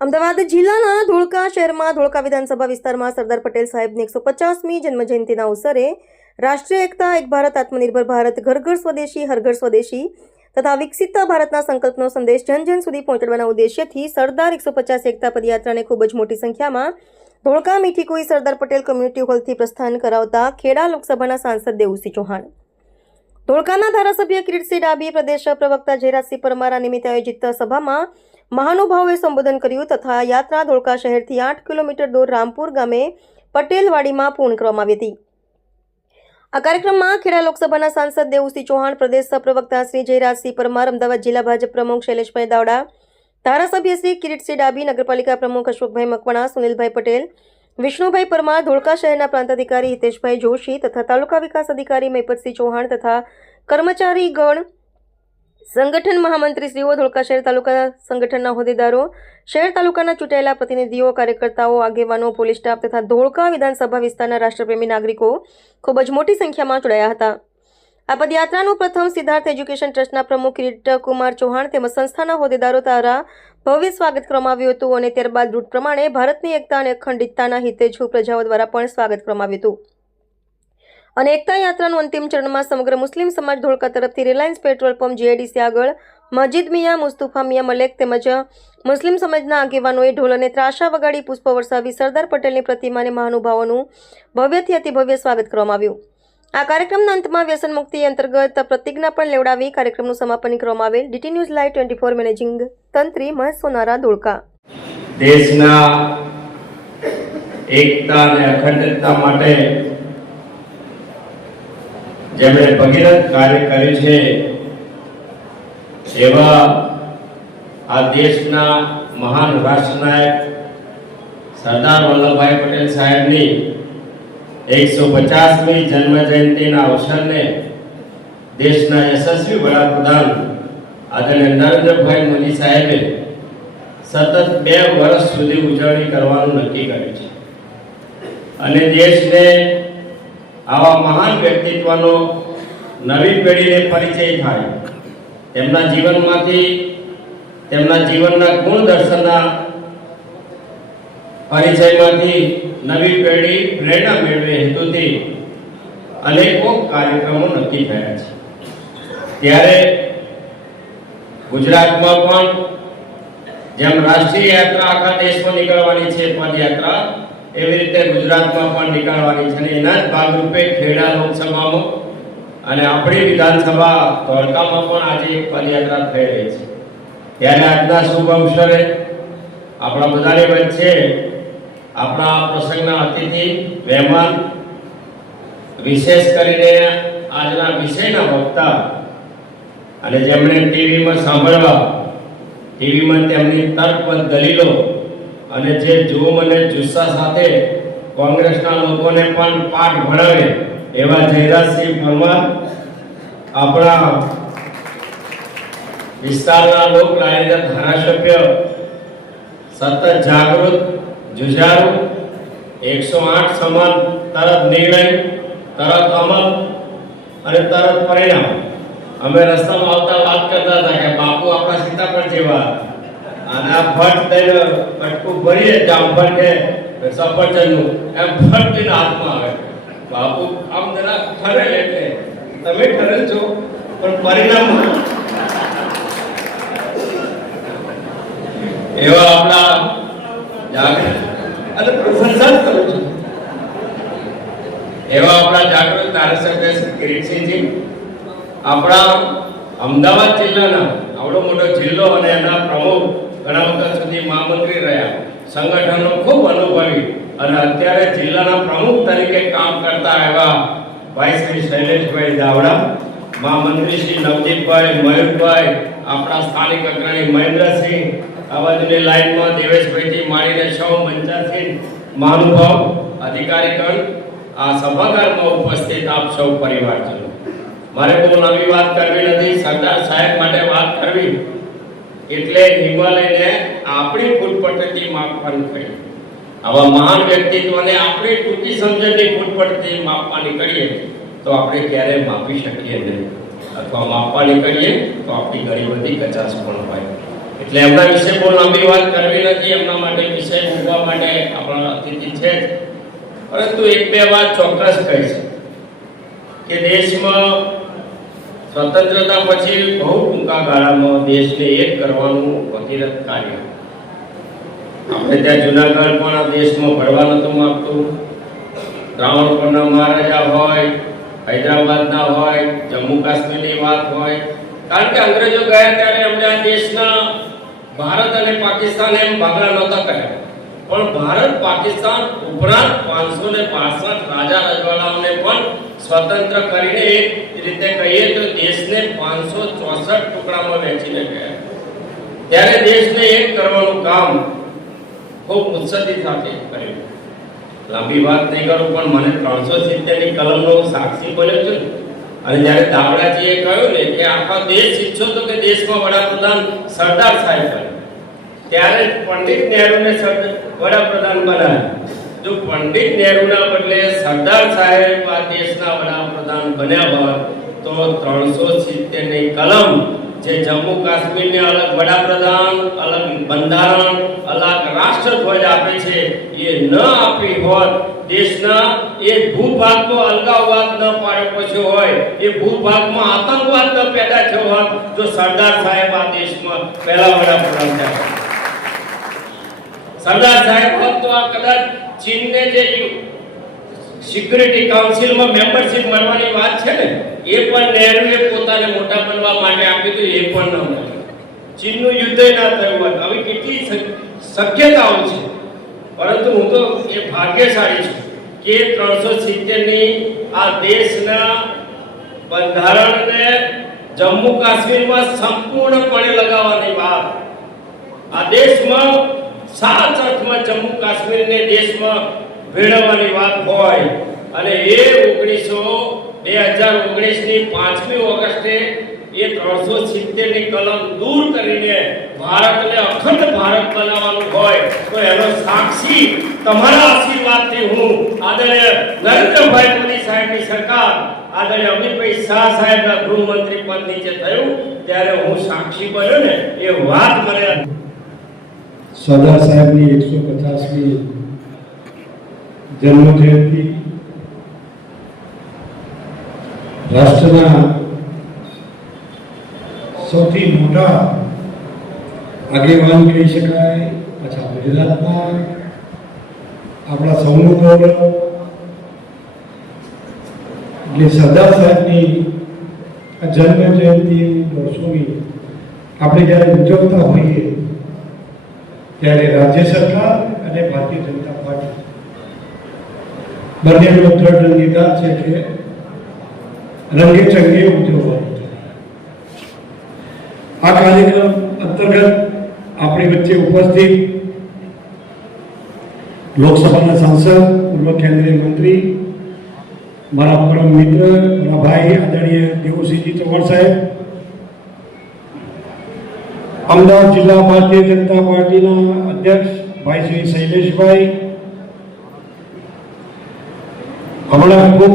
અમદાવાદ જિલ્લાના ધોળકા શહેરમાં ધોળકા વિધાનસભા વિસ્તારમાં સરદાર પટેલ સાહેબની એકસો પચાસમી જન્મજયંતિના અવસરે રાષ્ટ્રીય એકતા, એક ભારત, આત્મનિર્ભર ભારત ઘર ઘર સ્વદેશી, હરઘર સ્વદેશી તથા વિકસિત ભારતના સંકલ્પનો સંદેશ જન જન સુધી પહોંચાડવાના ઉદ્દેશ્યથી સરદાર એકસો પચાસ એકતા પદયાત્રાને ખૂબ જ મોટી સંખ્યામાં ધોળકા મીઠીકુઈ સરદાર પટેલ કમ્યુનિટી હોલથી પ્રસ્થાન કરાવતા ખેડા લોકસભાના સાંસદ દેવુસિંહ ચૌહાણ. ધોળકાના ધારાસભ્ય કિરીટસિંહ ડાબી પ્રદેશ પ્રવક્તા જયરાજસિંહ પરમારા નિમિત્તે આયોજિત સભામાં મહાનુભાવોએ સંબોધન કર્યું તથા યાત્રા ધોળકા શહેરથી આઠ કિલોમીટર દૂર રામપુર ગામે પટેલવાડીમાં પૂર્ણ કરવામાં આવી હતી. આ કાર્યક્રમમાં ખેડા લોકસભાના સાંસદ દેવુસિંહ ચૌહાણ, પ્રદેશ સહપ્રવક્તા શ્રી જયરાજસિંહ પરમાર, અમદાવાદ જિલ્લા ભાજપ પ્રમુખ શૈલેષભાઈ દાવડા, ધારાસભ્ય શ્રી કિરીટસિંહ ડાબી નગરપાલિકા પ્રમુખ અશોકભાઈ મકવાણા, સુનિલભાઈ પટેલ, વિષ્ણુભાઈ પરમાર, ધોળકા શહેરના પ્રાંત અધિકારી હિતેશભાઈ જોશી તથા તાલુકા વિકાસ અધિકારી મહિપતસિંહ ચૌહાણ તથા કર્મચારીગણ સંગઠન મહામંત્રી શ્રીઓ ધોળકા શહેર તાલુકા સંગઠનના હોદ્દેદારો, શહેર તાલુકાના ચૂંટાયેલા પ્રતિનિધિઓ, કાર્યકર્તાઓ, આગેવાનો, પોલીસ સ્ટાફ તથા ધોળકા વિધાનસભા વિસ્તારના રાષ્ટ્રપ્રેમી નાગરિકો ખૂબ જ મોટી સંખ્યામાં જોડાયા હતા. આ પદયાત્રાનું પ્રથમ સિદ્ધાર્થ એજ્યુકેશન ટ્રસ્ટના પ્રમુખ કિરીટ કુમાર ચૌહાણ તેમજ સંસ્થાના હોદ્દેદારો દ્વારા ભવ્ય સ્વાગત કરવામાં હતું અને ત્યારબાદ રૂટ પ્રમાણે ભારતની એકતા અને અખંડિતતાના હિતેચ્છુ પ્રજાઓ દ્વારા પણ સ્વાગત કરવામાં આવ્યું હતું. અને એકતા યાત્રાનું અંતિમ ચરણમાં સમગ્ર મુસ્લિમ સમાજ ધોળકા તરફથી રિલાયન્સ પેટ્રોલ પંપ જીઆઈડીસી આગળ મસ્જિદ મિયા, મુસ્તુફા મિયા, મલેક તેમજ મુસ્લિમ સમાજના આગેવાનોએ ઢોલ અને ત્રાસા વગાડી પુષ્પ વરસાવી સરદાર પટેલની પ્રતિમાને મહાનુભાવોનું ભવ્યથી અતિભવ્ય સ્વાગત કરવામાં આવ્યું. આ કાર્યક્રમના અંતમાં વ્યસન મુક્તિ અંતર્ગત પ્રતિજ્ઞા પણ લેવડાવી કાર્યક્રમનું સમાપન કરવામાં આવેલ. DT news live twenty four managing તંત્રી Mahesh Sonara, Dholka. દેશના એકતા અને અખંડતા માટે જેમણે ભગીરથ કાર્ય કર્યું છે, એવા આ દેશના મહાન રાષ્ટ્રનાયક સરદાર વલ્લભભાઈ પટેલ સાહેબની એકસો પચાસમી જન્મ જયંતિના અવસરને દેશના યશસ્વી વડાપ્રધાન આદરણીય નરેન્દ્રભાઈ મોદી સાહેબે સતત બે વર્ષ સુધી ઉજવણી કરવાનું નક્કી કર્યું છે. અને દેશને આવા મહાન વ્યક્તિત્વનો નવી પેઢીને પરિચય થાય. તેમના જીવનમાંથી, તેમના જીવનના ગુણ દર્શનના પરિચયમાંથી નવી પેઢી પ્રેરણા મેળવે હેતુથી અનેકો કાર્યક્રમો નક્કી થયા છે. ત્યારે ગુજરાતમાં પણ જેમ રાષ્ટ્રીય યાત્રા આખા દેશમાં નીકળવાની છે પદયાત્રા એવી રીતે ગુજરાતમાં પણ નીકળવાની છે અને એના જ ભાગરૂપે ખેડા લોકસભામાં અને આપણી વિધાનસભા ધોળકામાં પણ આજે એક પદયાત્રા થઈ રહી છે. ત્યારે આજના શુભ અવસરે આપણા બધાની વચ્ચે આપણા પ્રસંગના અતિથિ, મહેમાન, વિશેષ કરીને આજના વિષયના વક્તા અને જેમણે ટીવીમાં સાંભળવા, ટીવીમાં તેમની તર્કબદ્ધ દલીલો અને જે જોમ અને જુસ્સા સાથે કોંગ્રેસના લોકોને પણ પાઠ ભણાવે, એવા જયરાજસિંહ પરમાર આપણા વિસ્તારના લોક લાયક ધારાસભ્ય સતત જાગૃત જુઝારુ એકસો આઠ સમાન તરત નિર્ણય, તરત અમલ અને તરત પરિણામ. અમે રસ્તામાં આવતા વાત કરતા હતા કે બાપુ આપણા સીતાપર જેવા અને આ ફટ દઈને પટકું ભરીએ જામફળ કે સફરજનનું, એમ ફટ દઈને હાથમાં આવે. બાપુ, આમ જરા ઠરે એટલે. તમે ઠરે છો, પણ પરિણામ એવા આપણા જાગૃત, અને પ્રશંસા કરું છું. એવા આપણા જાગૃત ધારાસભ્ય કિરીટસિંહજી આપણા અમદાવાદ જિલ્લાના, આવડો મોટો જિલ્લો અને એના પ્રમુખ ઘણા વખત સુધી મહામંત્રી રહ્યા. સંગઠનનો ખૂબ અનુભવી અને અત્યારે જિલ્લાના પ્રમુખ તરીકે કામ કરતા એવા ભાઈ શ્રી શૈલેષભાઈ દાવડા મહામંત્રી શ્રી નવદીપભાઈ મયુરભાઈ, આપણા સ્થાનિક અગ્રણી મહેન્દ્રસિંહ આ બાજુની લાઈનમાં દેવેશભાઈથી માંડીને સૌ મંચાસિંહ મહાનુભાવ, અધિકારીગણ, આ સભાગારમાં ઉપસ્થિત આપ સૌ પરિવારજનો. મારે બહુ નવી વાત કરવી નથી. સરદાર સાહેબ માટે વાત કરવી એટલે હિમાલયને આપણી ફૂટપટ્ટીથી માપવાનું કહ્યું. આવા મહાન વ્યક્તિત્વને આપણે ટૂંકી સમજણની ફૂટપટ્ટીથી માપવાની કરીએ, તો આપણે ક્યારે માપી શકીએ નહીં. અથવા માપવાની કરીએ, તો આપણી ઘણી બધી કચાશ પણ હોય. એટલે એમના વિશે બહુ લાંબી વાત કરવી નથી, એમના માટે વિષય મૂકવા માટે આપણા અતિથિ છે. પરંતુ એક બે વાત ચોક્કસ કહી છે કે દેશમાં સ્વતંત્રતા પછી બહુ ટૂંકા ગાળામાં દેશને એક કરવાનું ભગીરથ કાર્ય. આપણે ત્યાં જુનાગઢ પણ આ દેશમાં ભરવા નતું માગતું. રાવણપુરના મહારાજા હોય, હૈદરાબાદના હોય, જમ્મુ કાશ્મીરની વાત હોય. કારણ કે અંગ્રેજો ગયા ત્યારે એમણે આ દેશના ભારત અને પાકિસ્તાન એમ ભાગલા નહોતા કર્યા પણ ભારત, પાકિસ્તાન ઉપરાંત પાંચસો ને પાસઠ રાજા રજવાડાઓને પણ સ્વતંત્ર કરીને એક રીતે કહીએ તો દેશને પાંચસો ચોસઠ ટુકડામાં વહેંચીને ગયા. ત્યારે દેશને એક કરવાનું કામ ખૂબ મુત્સદી સાથે કર્યું. લાંબી વાત નહીં કરું, પણ મને ત્રણસો સિત્તેરની કલમનો સાક્ષી બન્યો છું અને જ્યારે દાબડાજીએ કહ્યું ને કે આખા દેશ ઈચ્છો તો કે દેશમાં વડાપ્રધાન સરદાર સાહેબ ત્યારે પંડિત નહેરુને વડાપ્રધાન બનાવ્યા. જો પંડિત નહેરુના બદલે સરદાર સાહેબ આ દેશના વડાપ્રધાન બન્યા હોત, તો ત્રણસો સિત્તેરની કલમ જે જમ્મુ કાશ્મીરને અલગ વડાપ્રધાન, અલગ બંધારણ, અલગ રાષ્ટ્રધ્વજ આપે છે, એ ન આપી હોત, દેશના એ ભૂભાગનો અલગાવવાદ ન પાડ્યો પછી હોય, એ ભૂભાગમાં આતંકવાદ ન પેદા થયો હોત, જો સરદાર સાહેબ આ દેશમાં પહેલા વડાપ્રધાન થયા સરદાર સાહેબ હોત તો આ કદાચ ચીનને જે સિક્યુરિટી કાઉન્સિલમાં મેમ્બરશિપ મળવાની વાત છે ને, એ પણ નહેરુએ પોતાને મોટા બનવા માટે આપ્યું હતું, એ પણ ન મળ્યું. ચીનનું યુદ્ધ ના થયું હોત હવે કેટલી શક- શક્યતાઓ છે. પરંતુ હું તો એ ભાગ્યશાળી છું કે ત્રણસો સિત્તેરની આ દેશના બંધારણને જમ્મુ કાશ્મીરમાં સંપૂર્ણપણે લગાવવાની વાત. આ દેશમાં સાત અર્થમાં જમ્મુ કાશ્મીરને દેશમાં ભેળવવાની વાત હોય. અને એ ઓગણીસો બે હજાર ઓગણીસની પાંચમી ઓગસ્ટે એ ત્રણસો સિત્તેરની કલમ દૂર કરીને ભારતને અખંડ ભારત બનાવવાનું હોય. તો એનો સાક્ષી તમારા આશીર્વાદથી હું આદરણીય નરેન્દ્રભાઈ મોદી સાહેબની સરકાર, આદરણીય અમિતભાઈ શાહ સાહેબના ગૃહમંત્રી પદ નીચે થયું. ત્યારે હું સાક્ષી બન્યો ને એ વાત મને સરદાર સાહેબની એકસો પચાસમી જન્મ જયંતિ રાષ્ટ્રના સૌથી મોટા આગેવાન કહી શકાય, પાછા ગુજરાતના આપણા સૌનું ગૌરવ. એટલે સરદાર સાહેબની આ જન્મ જયંતિ વર્ષોની આપણે જ્યારે ઉજવતા હોઈએ ત્યારે રાજ્ય સરકાર અને ભારતીય જનતા પાર્ટી. બંનેનો દ્રઢ નિદાન છે કે રંગે ચંગે ઉજવવાનો આ કાર્યક્રમ અંતર્ગત આપણી વચ્ચે ઉપસ્થિત લોકસભાના સાંસદ, પૂર્વ કેન્દ્રીય મંત્રી, મારા પરમ મિત્ર, મારા ભાઈ આદરણીય દેવુસિંહજી ચૌહાણ સાહેબ અમદાવાદ જિલ્લા ભારતીય જનતા પાર્ટીના અધ્યક્ષ ભાઈ શ્રી શૈલેષભાઈ. હમણાં ખૂબ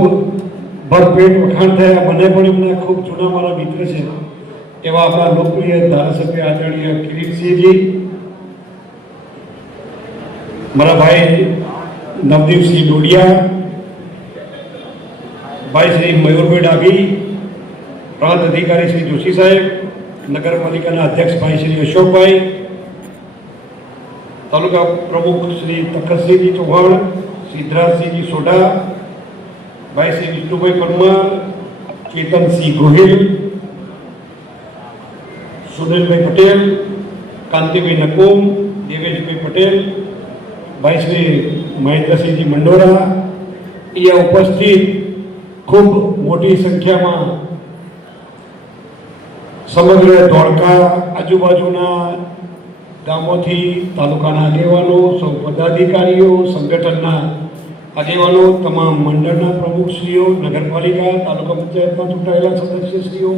ભરપેટ વખાણ થયા. મને પણ એમના ખૂબ જૂના મારા મિત્ર છે એવા આપણા લોકપ્રિય ધારાસભ્ય આદરણીય કિરીટસિંહજી. મારા ભાઈ નવદીપસિંહ ડોડિયા. ભાઈ શ્રી મયુરભાઈ ડાભી. પ્રાંત અધિકારી શ્રી જોશી સાહેબ. નગરપાલિકાના અધ્યક્ષ ભાઈ શ્રી અશોકભાઈ, તાલુકા પ્રમુખ શ્રી તખતસિંહજી ચૌહાણ સિદ્ધરાજસિંહજી સોઢા, ભાઈ શ્રી વિષ્ણુભાઈ પરમાર, કેતનસિંહ ગોહિલ સુનિલભાઈ પટેલ, કાંતિભાઈ નકુમ, દેવેશભાઈ પટેલ, ભાઈ શ્રી મહેન્દ્રસિંહજી મંડોરા, અહીંયા ઉપસ્થિત ખૂબ મોટી સંખ્યામાં સમગ્ર ધોળકા આજુબાજુના ગામોથી તાલુકાના આગેવાનો, સૌ પદાધિકારીઓ, સંગઠનના આગેવાનો, તમામ મંડળના પ્રમુખશ્રીઓ, નગરપાલિકા, તાલુકા પંચાયતના ચૂંટાયેલા સદસ્યશ્રીઓ,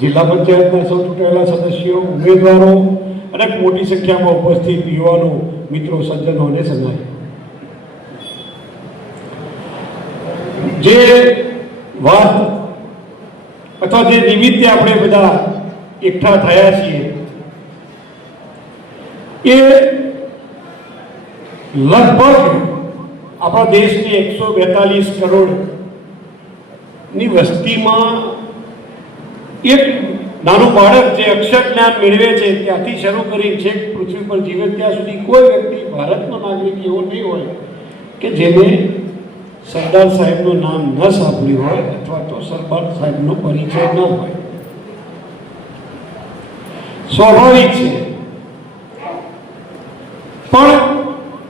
જિલ્લા પંચાયતના સૌ ચૂંટાયેલા સદસ્યો, ઉમેદવારો અને મોટી સંખ્યામાં ઉપસ્થિત યુવાનો, મિત્રો સજ્જનો અને સન્માનિત જે વાત અથવા જે નિમિત્તે આપણે બધા એકઠા થયા છીએ. એ લગભગ આપણા દેશની એકસો બેતાલીસ કરોડની વસ્તીમાં એક નાનું બાળક જે અક્ષર જ્ઞાન મેળવે છે, ત્યાંથી શરૂ કરી છેક પૃથ્વી પર જીવે, ત્યાં સુધી કોઈ વ્યક્તિ ભારતનો નાગરિક એવો નહીં હોય કે જેને સરદાર સાહેબનું નામ ન સાંભળ્યું હોય અથવા તો સરદાર સાહેબનો પરિચય ન હોય. સ્વાભાવિક છે. પણ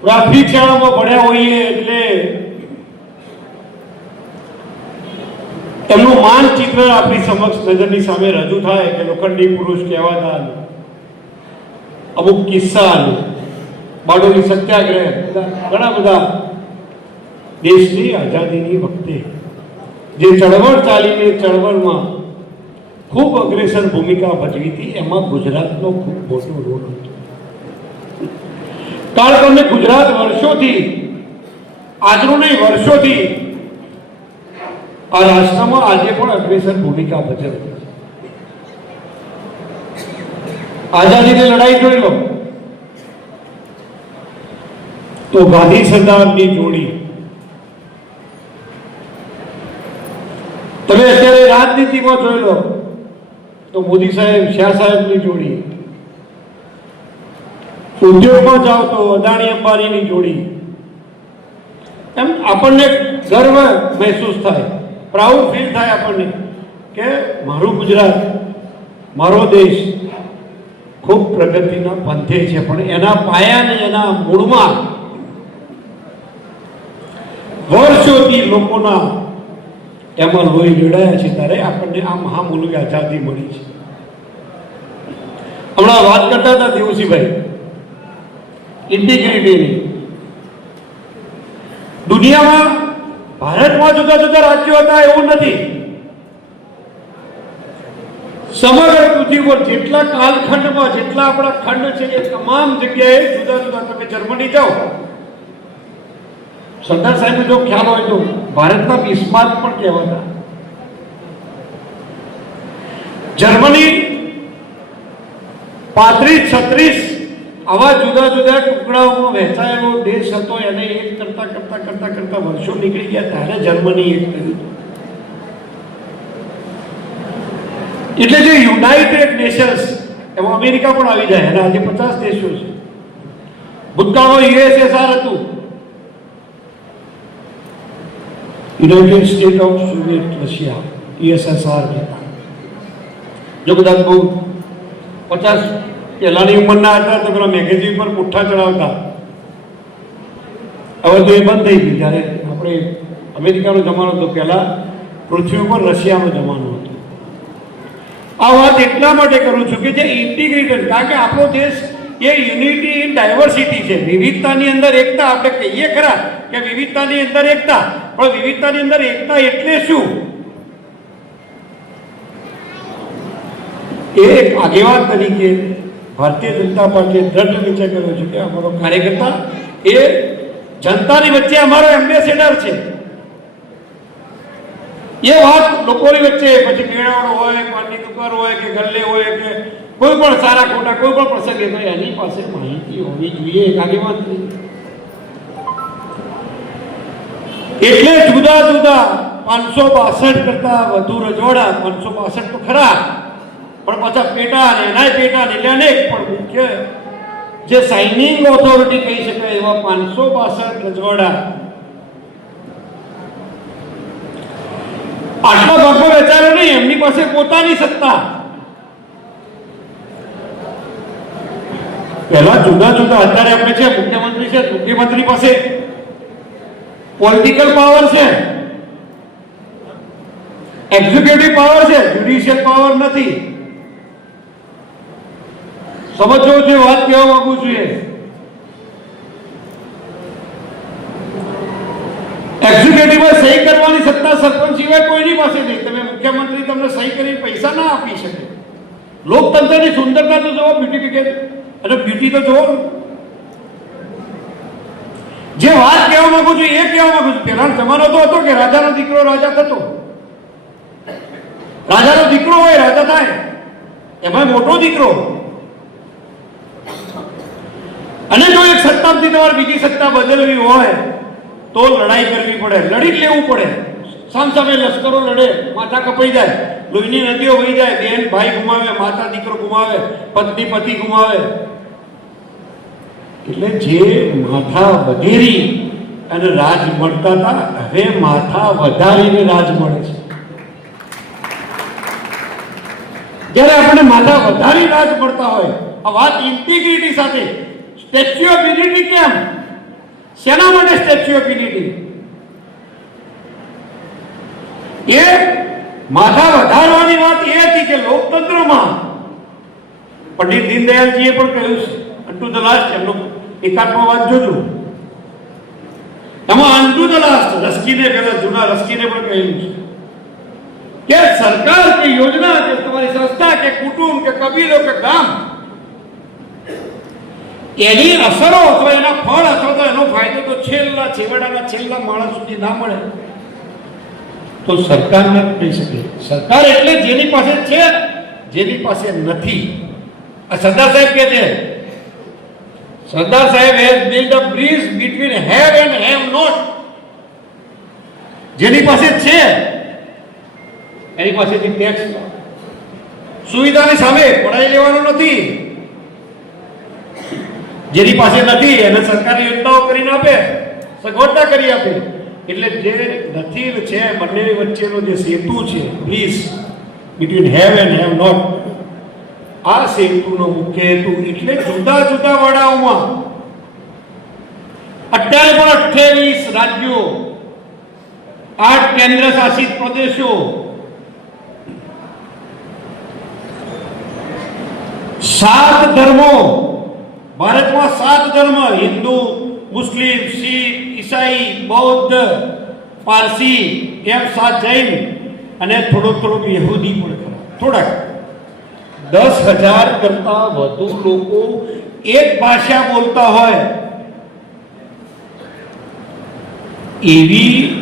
પ્રાથમિક શાળામાં ભણ્યા હોઈએ એટલે એમનું માનચિત્ર આપણી સમક્ષ નજરની સામે રજૂ થાય કે લોખંડી પુરુષ કહેવાતા અમુક કિસ્સા બાળોની સત્યાગ્રહ ઘણા બધા દેશની આઝાદીની વખતે. જે ચળવળ ચાલીને ચળવળમાં ખૂબ અગ્રેસર ભૂમિકા ભજવી હતી. એમાં ગુજરાતનો ખૂબ મોટો રોલ હતો. કારણ કે ગુજરાત વર્ષોથી, આજનું નહીં, વર્ષોથી આ રાષ્ટ્રમાં આજે પણ અગ્રેસર ભૂમિકા ભજવતી આઝાદીની લડાઈ જોઈ લો. તો ગાંધી સરદારની જોડી. તમે અત્યારે રાજનીતિમાં જોઈ લો. તો મોદી સાહેબ, શાહ સાહેબની જોડી. ઉદ્યોગમાં જાઓ તો અદાણી અંબાણીની જોડી. એમ આપણને ગર્વ મહેસૂસ થાય પ્રાઉડ ફીલ થાય આપણને કે મારું ગુજરાત, મારો દેશ ખૂબ પ્રગતિના પંથે છે, પણ એના પાયાને એના મૂળમાં વર્ષોથી લોકોના એમાં લોહી જોડાયા છે ત્યારે આપણને આ મહામૂલ્ય આઝાદી મળી છે. હમણાં વાત કરતા હતા દેવસીભાઈ. ઇન્ટિગ્રિટીની દુનિયામાં ભારતમાં જુદા જુદા રાજ્યો હતા એવું નથી. સમગ્ર પૃથ્વી પર જેટલા કાલખંડમાં જેટલા આપણા ખંડ છે એ તમામ જગ્યાએ જુદા જુદા. તમે જર્મની જાઓ સરદાર સાહેબનો જો ખ્યાલ હોય તો ભારતના બિસ્માર્ક પણ કહેવાતા. જર્મની પાંત્રીસ છત્રીસ આવા જુદા જુદા ટુકડાઓમાં વહેંચાયેલો દેશ હતો, એને એક કરતા કરતા કરતા કરતા વર્ષો નીકળી ગયા, ત્યારે જર્મની એક કર્યું એટલે જે યુનાઇટેડ નેશન્સ, એમાં અમેરિકા પણ આવી જાય અને આજે પચાસ દેશો છે. ભૂતકાળમાં યુએસએસઆર હતું. United state of Soviet Russia USSR હતા જો કદાચ બહુ પચાસ પહેલાંની ઉંમરના હતા તો પેલા મેગેઝિન પર પુઠ્ઠા ચડાવતા. હવે તો એ બંધ થઈ ગયું. જ્યારે આપણે અમેરિકાનો જમાનો હતો, પહેલાં પૃથ્વી ઉપર રશિયાનો જમાનો હતો. આ વાત એટલા માટે કરું છું કે જે ઇન્ટિગ્રેટેડ, કારણ કે આપણો દેશ એ યુનિટી ઇન ડાયવર્સિટી છે. વિવિધતાની અંદર એકતા આપણે કહીએ ખરા કે વિવિધતાની અંદર એકતા. પણ વિવિધતાની અંદર એકતા એટલે શું એ એક આગેવાન તરીકે ભારતીય જનતા પાર્ટીએ દ્રઢ નિશ્ચય કર્યો છે કે અમારો કાર્યકર્તા એ જનતાની વચ્ચે અમારો એમ્બેસેડર છે એ વાત લોકોની વચ્ચે, પછી મેળાવડો હોય, પાનની દુકાન હોય, કે ગલ્લે હોય, કે કોઈ પણ સારા ખોટા કોઈ પણ પ્રસંગે તો એની પાસે માહિતી હોવી જોઈએ, એક આગેવાન તરીકે. એટલે જુદા જુદા પાંચસો બાસઠ કરતા વધુ રજવાડા, પાંચસો બાસઠ તો ખરા. પણ પાછા પેટા અને એનાય પેટા એટલે અનેક પણ મુખ્ય જે સાઇનિંગ ઓથોરિટી કહી શકાય એવા પાંચસો બાસઠ રજવાડા. આટલા ભાગમાં વેચાયો નહીં, એમની પાસે પોતાની સત્તા. પહેલા જુદા જુદા, અત્યારે આપણે છે, મુખ્યમંત્રી છે મુખ્યમંત્રી પાસે પોલિટિકલ પાવર છે. એક્ઝિક્યુટિવ પાવર છે. જ્યુડિશિયલ પાવર નથી. સમજો જે વાત કહેવા માંગુ છું એ. એક્ઝિક્યુટિવમાં સહી કરવાની સત્તા સરપંચ સિવાય કોઈની પાસે નહીં. તમે મુખ્યમંત્રી તમને સહી કરીને પૈસા ના આપી શકે. લોકતંત્રની સુંદરતા તો જોવો બ્યુટિફિકેટ અને બ્યુટી તો જોવો જે વાત કહેવા માંગુ છું, એ કહેવા માંગુ છું પહેલાનો જમાનો તો હતો કે રાજાનો દીકરો રાજા થતો. રાજાનો દીકરો હોય, રાજા થાય. એમાં મોટો દીકરો. અને જો એક સત્તાથી તમારે બીજી સત્તા બદલવી હોય, તો લડાઈ કરવી પડે લડી લેવું પડે. સામસામે લશ્કરો લડે, માથા કપાઈ જાય, લોહીની નદીઓ વહી જાય, બેન ભાઈ ગુમાવે, માતા દીકરો ગુમાવે, પત્ની પતિ ગુમાવે. એટલે જે માથા વધેરી અને રાજ મળતા હતા, હવે માથા વધારીને રાજ મળે છે. જ્યારે આપણે માથા વધારી રાજ મળતા હોય, આ વાત ઇન્ટિગ્રિટી સાથે. સ્ટેચ્યુ ઓફ યુનિટી કેમ? શેના માટે સ્ટેચ્યુ ઓફ યુનિટી એ માથા વધારવાની વાત એ હતી કે લોકતંત્રમાં, પંડિત દીનદયાળજીએ પણ કહ્યું છે. અન્ટુ ધ લાસ્ટ એમનો એકાત્મા વાત જોજો એમાં અન્ટુ ધ લાસ્ટ રસ્કીને કદાચ જૂના રસ્કીને પણ કહેલું છે કે સરકાર કે યોજના કે તમારી સંસ્થા કે કુટુંબ કે કબીલો કે ગામ એની અસરો અથવા એના ફળ અથવા તો એનો ફાયદો તો છેલ્લા છેવાડાના છેલ્લા માણસ સુધી ના મળે તો સરકાર ન કહી શકે સરકાર એટલે જેની પાસે છે જેની પાસે નથી આ સરદાર સાહેબ કે છે Sardar Saheb has build a bridge between have and have not જેની પાસે છે. એની પાસેથી ટેક્સ સુવિધાની સામે પડાઈ લેવાનું નથી. જેની પાસે નથી, એને સરકારી યોજનાઓ કરીને આપે. સગવડતા કરી આપે. એટલે જે નથી છે, બંને વચ્ચેનો જે સેતુ છે bridge between have and have not આ સેતુનો મુખ્ય હેતુ એટલે જુદા જુદા વડાઓમાં. અત્યારે પણ અઠ્યાવીસ રાજ્યો, આઠ કેન્દ્ર શાસિત પ્રદેશો, સાત ધર્મો, ભારતમાં સાત ધર્મ, હિન્દુ, મુસ્લિમ, શીખ, ઈસાઈ, બૌદ્ધ, પારસી, એમ સાત જૈન અને થોડો થોડો યહૂદી પણ થોડાક. દસ હજાર કરતા વધુ લોકો એક ભાષા બોલતા હોય. એવી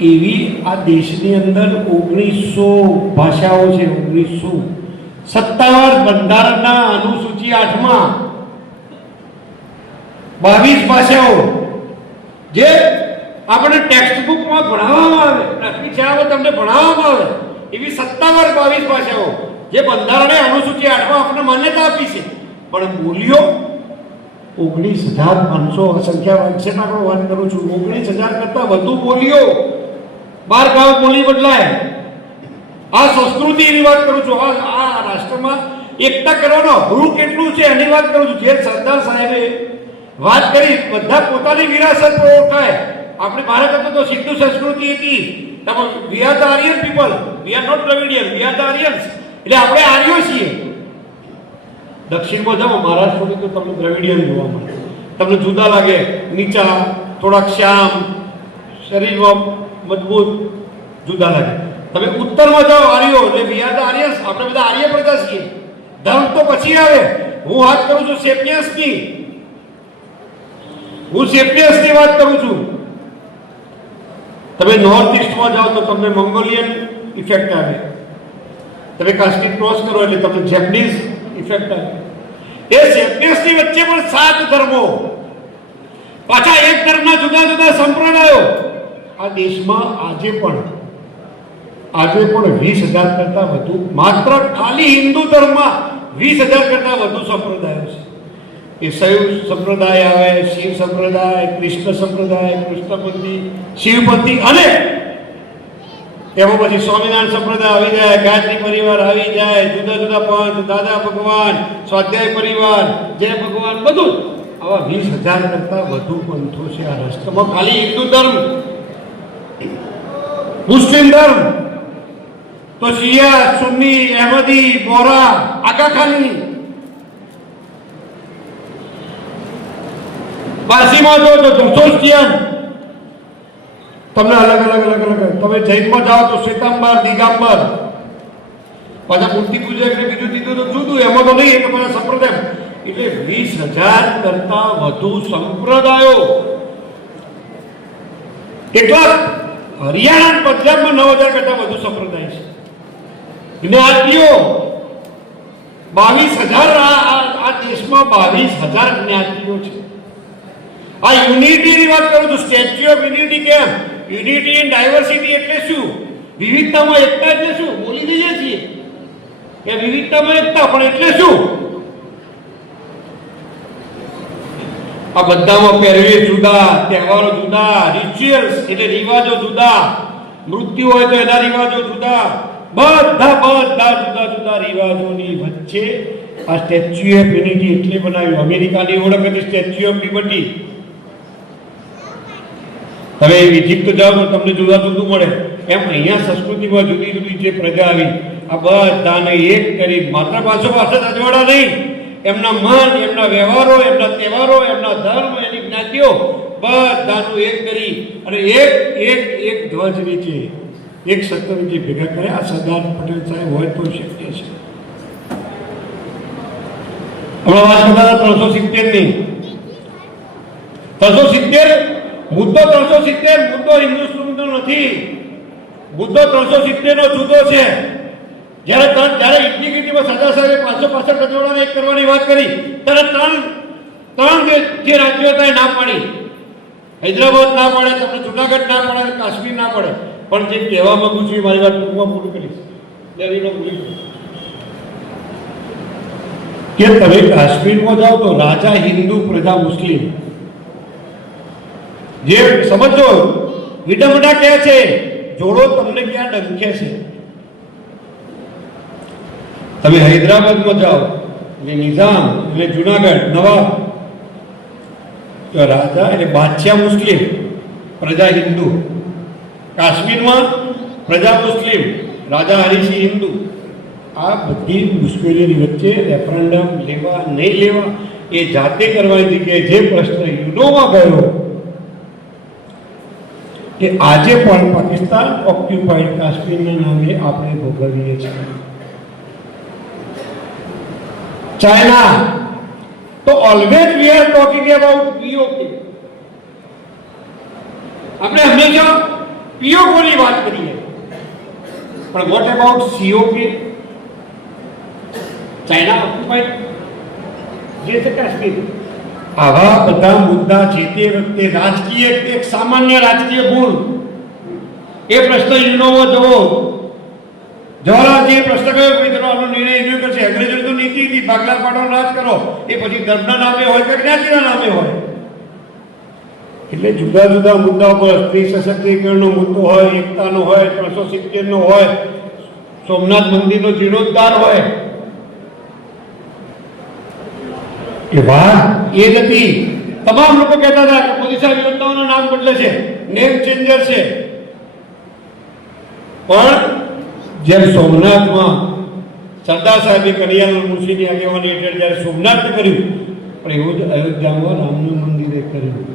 એવી આ દેશની અંદર ઓગણીસો ભાષાઓ છે, ઓગણીસો. સત્તાવાર બંધારણના અનુસૂચિ આઠમાં બાવીસ ભાષાઓ. જે આપણે ટેક્સ્ટ બુકમાં ભણાવવામાં આવે. પ્રાથમિક શાળામાં તમને ભણાવવામાં આવે. એવી સત્તાવાર બાવીસ ભાષાઓ. જે બંધારણે અનુસૂચિ આઠમાં આપણને માન્યતા આપી છે. પણ બોલીઓ ઓગણીસ હજાર પાંચસો સંખ્યા વંશેના પણ વાત કરું છું. ઓગણીસ હજાર કરતા વધુ બોલીઓ બાર ગામ બોલી બદલાય. આ સંસ્કૃતિની વાત કરું છું. આ આ રાષ્ટ્રમાં એકતા કરવાનો અઘરું કેટલું છે એની વાત કરું છું. જે સરદાર સાહેબે વાત કરી, બધા પોતાની વિરાસત ઓળખાય. આપણે ભારત હતો તો સિંધુ સંસ્કૃતિ હતી. We are the Aryan people we are not Dravidian we are the Aryans એટલે આપણે આર્યો છીએ. દક્ષિણમાં જાઓ મહારાષ્ટ્રની તો તમને દ્રવિડિયન જોવા મળે. તમને જુદા લાગે, નીચા, થોડાક શ્યામ, શરીરમાં મજબૂત, જુદા લાગે. તમે ઉત્તરમાં જાઓ આર્યો, એટલે વી આર ધ આર્યન્સ આપણે બધા આર્ય પ્રજા છીએ. ધર્મ તો પછી આવે. હું વાત કરું છું સેપિયન્સની. હું સેપિયન્સની વાત કરું છું. તમે નોર્થ ઇસ્ટમાં જાઓ તો તમને મંગોલિયન ઇફેક્ટ આવે. તમે કાશ્મીર ક્રોસ કરો એટલે તમને જેપનીઝ ઇફેક્ટ આવે. એ સેપિયન્સની વચ્ચે પણ સાત ધર્મો. પાછા એક ધર્મના જુદા જુદા સંપ્રદાયો. આ દેશમાં આજે પણ આજે પણ વીસ હજાર કરતા વધુ, માત્ર ખાલી હિન્દુ ધર્મમાં વીસ હજાર કરતા વધુ સંપ્રદાયો છે. એ શૈવ સંપ્રદાય આવે, શિવ સંપ્રદાય, કૃષ્ણ સંપ્રદાય કૃષ્ણપંથી શિવપંથી અને એમાં પછી સ્વામિનારાયણ સંપ્રદાય આવી જાય, ગાયત્રી પરિવાર આવી જાય, જુદા જુદા પંથ, દાદા ભગવાન, સ્વાધ્યાય પરિવાર, જય ભગવાન, બધું આવા વીસ હજાર કરતા વધુ પંથો છે આ રાષ્ટ્રમાં ખાલી હિન્દુ ધર્મ, મુસ્લિમ ધર્મ, તો શિયા, સુન્ની, અહેમદી, બોરા, આખા ખાલી. પારસીમાં જો તો જરસોસ્ટિયન તમને અલગ અલગ અલગ અલગ. તમે જૈનમાં જાઓ તો શ્વેતાંબર દિગાંબર. પાછા મૂર્તિ પૂજા એટલે બીજું દીધું તો જુદું, એમાં તો નહીં એટલે બધા સંપ્રદાય. એટલે વીસ હજાર કરતા વધુ સંપ્રદાયો. કેટલા હરિયાણા પંજાબમાં નવ હજાર કરતા વધુ સંપ્રદાય છે. જ્ઞાતિઓ બાવીસ હજાર આ દેશમાં બાવીસ હજાર જ્ઞાતિઓ છે. આ યુનિટીની વાત કરું તો સ્ટેચ્યુ ઓફ યુનિટી કેમ? યુનિટી એન્ડ ડાયવર્સિટી એટલે શું? વિવિધતામાં એકતા એટલે શું? બોલી દઈએ છીએ. કે વિવિધતામાં એકતા, પણ એટલે શું? આ બધામાં પહેરવી જુદા, તહેવારો જુદા રિચ્યુઅલ્સ એટલે રિવાજો જુદા, મૃત્યુ હોય તો એના રિવાજો જુદા. બધા બધા જુદા જુદા રિવાજોની વચ્ચે આ સ્ટેચ્યુ ઓફ યુનિટી એટલે બનાવ્યું. અમેરિકાની ઓળખ હતી સ્ટેચ્યુ ઓફ લિબર્ટી તમે ઇજિપ્ત જાઓ તો તમને જુદા જુદું મળે? એમ અહીંયા સંસ્કૃતિમાં જુદી જુદી જે પ્રજા આવી, આ બધાને એક કરી, માત્ર પાછો પાછળ અજવાડા નહીં, એમના મન, એમના વ્યવહારો, એમના તહેવારો, એમના ધર્મ, એની જ્ઞાતિઓ બધાનું એક કરી અને એક એક એક ધ્વજ નીચે, એક સત્તર નીચે ભેગા કરે. આ સરદાર પટેલ સાહેબ હોય તો શક્ય છે. હમણાં વાત કરતા ત્રણસો સિત્તેરની ત્રણસો સિત્તેર મુદ્દો ત્રણસો સિત્તેર, મુદ્દો હિન્દુસ્તાનનો નથી. મુદ્દો ત્રણસો સિત્તેર નો જુદો છે. જ્યારે ત્રણ જ્યારે ઇન્ટિગ્રિટીમાં સરદાર સાહેબે પાંચસો પાસઠ કચોડાને એક કરવાની વાત કરી, ત્યારે ત્રણ ત્રણ જે રાજ્યો હતા એ ના પાડી. હૈદરાબાદ ના પાડે, તમને જુનાગઢ ના પાડે, કાશ્મીર ના પાડે. પણ જે કહેવા માંગુ છું એ મારી વાત ટૂંકમાં પૂરું કરીશ. કે તમે કાશ્મીરમાં જાઓ તો રાજા હિન્દુ પ્રજા મુસ્લિમ. જે સમજો વિડંબના કહે છે, જોડો તમને ક્યાં ડંખે છે? તમે હૈદરાબાદમાં જાઓ એટલે નિઝામ એટલે જુનાગઢ, નવાબ. રાજા એટલે બાદશાહ મુસ્લિમ, પ્રજા હિન્દુ. કાશ્મીરમાં પ્રજા મુસ્લિમ, રાજા હરિસિંહ હિન્દુ. આ બધી મુશ્કેલીની વચ્ચે રેફરન્ડમ લેવા, નહીં લેવા, એ જાતે કરવાની જગ્યાએ જે પ્રશ્ન યુનોમાં ગયો કે આજે પણ પાકિસ્તાન ઓક્યુપાઈડ કાશ્મીરના નામે આપણે ભોગવીએ છીએ. ચાઇના, તો always we are talking about POK આપણે હંમેશા પીઓકોની વાત કરીએ. પણ what about COK China occupied જે છે કાશ્મીર. આવા બધા મુદ્દા જે તે વખતે રાજકીય એક સામાન્ય રાજકીય ભૂલ એ પ્રશ્ન યુનોવો જવો જવાહરલાલજીએ પ્રશ્ન કયો કે ચલો, આનો નિર્ણય યુનિયન કરશે. અંગ્રેજો તો નીતિ હતી, ભાગલા પાડો રાજ કરો. એ પછી ધર્મના નામે હોય કે જ્ઞાતિના નામે હોય? એટલે જુદા જુદા મુદ્દાઓ પર સ્ત્રી સશક્તિકરણનો મુદ્દો હોય, એકતાનો હોય, ત્રણસો સિત્તેરનો હોય, સોમનાથ મંદિરનો જીર્ણોદ્ધાર હોય કે વાહ. એ જ હતી. તમામ લોકો કહેતા હતા કે મોદી સાહેબ યોજનાઓના નામ બદલે છે. નેમ ચેન્જર છે. પણ જેમ સોમનાથમાં સરદાર સાહેબે કનૈયાલાલ મુનશીની આગેવાની હેઠળ જ્યારે સોમનાથ કર્યું, પણ એવું જ અયોધ્યામાં રામનું મંદિરે કર્યું.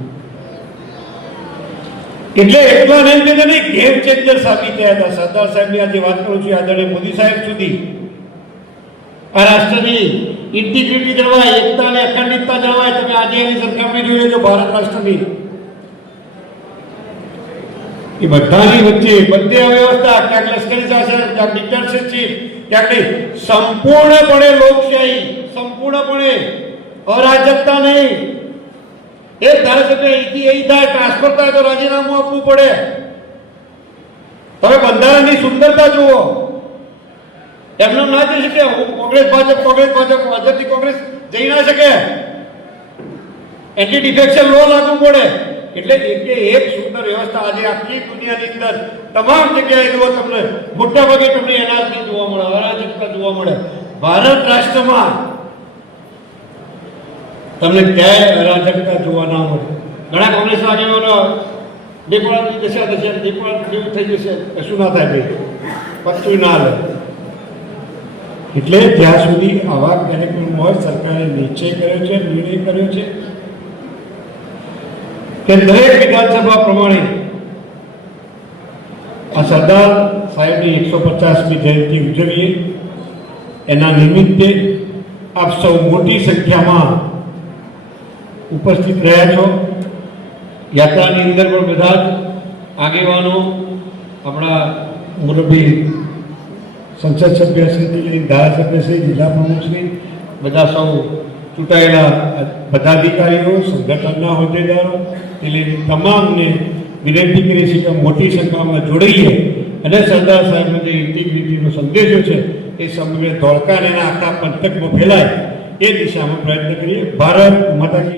એટલે એટલા નહીં કે નહીં ગેમ ચેન્જર સાબિત થયા હતા. સરદાર સાહેબની આજે વાત કરું છું આદરણીય મોદી સાહેબ સુધી. આ રાષ્ટ્રની ઇન્ટિગ્રિટી જળવાય, એકતા અને અખંડિતતા જળવાય, તમે આજે એની સરખામણી જોઈ લેજો ભારત રાષ્ટ્રની. એ બધાની વચ્ચે બધી અવ્યવસ્થા, ક્યાંક લશ્કરી શાસન, ક્યાંક ડિક્ટેટરશીપ ક્યાંક નહીં. સંપૂર્ણપણે લોકશાહી, સંપૂર્ણપણે અરાજકતા નહીં. એક ધારાસભ્ય અહીંથી અહીં થાય ટ્રાન્સફર થાય, તો રાજીનામું આપવું પડે. તમે બંધારણની સુંદરતા જુઓ. એમને ના જઈ શકે. કોંગ્રેસ, ભાજપ કોંગ્રેસ, ભાજપ, ભાજપથી કોંગ્રેસ જઈ ના શકે. એન્ટી ડિફેક્શન લો લાગુ પડે. એટલે એક એક સુંદર વ્યવસ્થા આજે આખી દુનિયાની અંદર તમામ જગ્યાએ જુઓ તમને મોટા ભાગે તમને એનાથી જોવા મળે, અરાજકતા જોવા મળે. ભારત રાષ્ટ્રમાં તમને ક્યાંય અરાજકતા જોવા ના મળે. ઘણા કોંગ્રેસ આગેવાનો નેપાળની દશા દશા નેપાળ જેવું થઈ જશે. કશું ના થાય ભાઈ. પછી ના લે એટલે જ્યાં સુધી આવા કાર્યક્રમ હોય, સરકારે નિશ્ચય કર્યો છે, નિર્ણય કર્યો છે, કે દરેક વિધાનસભા પ્રમાણે આ સરદાર સાહેબની એકસો પચાસમી જયંતિ ઉજવીએ. એના નિમિત્તે આપ સૌ મોટી સંખ્યામાં ઉપસ્થિત રહ્યા છો. યાત્રાની અંદર પણ બધા જ આગેવાનો, આપણા મુરબી સંસદ સભ્યશ્રીથી ધારાસભ્યશ્રી જિલ્લા પ્રમુખશ્રી બધા સૌ ચૂંટાયેલા પદાધિકારીઓ, સંગઠનના હોદ્દેદારો, એટલે તમામને વિનંતી કરી છે કે મોટી સંખ્યામાં જોડાઈએ. અને સરદાર સાહેબનો જે ઇન્ટિગ્રિટીનો સંદેશો છે, એ સમગ્ર ધોળકાને આખા પંથકમાં ફેલાય. એ દિશામાં પ્રયત્ન કરીએ. ભારત માતા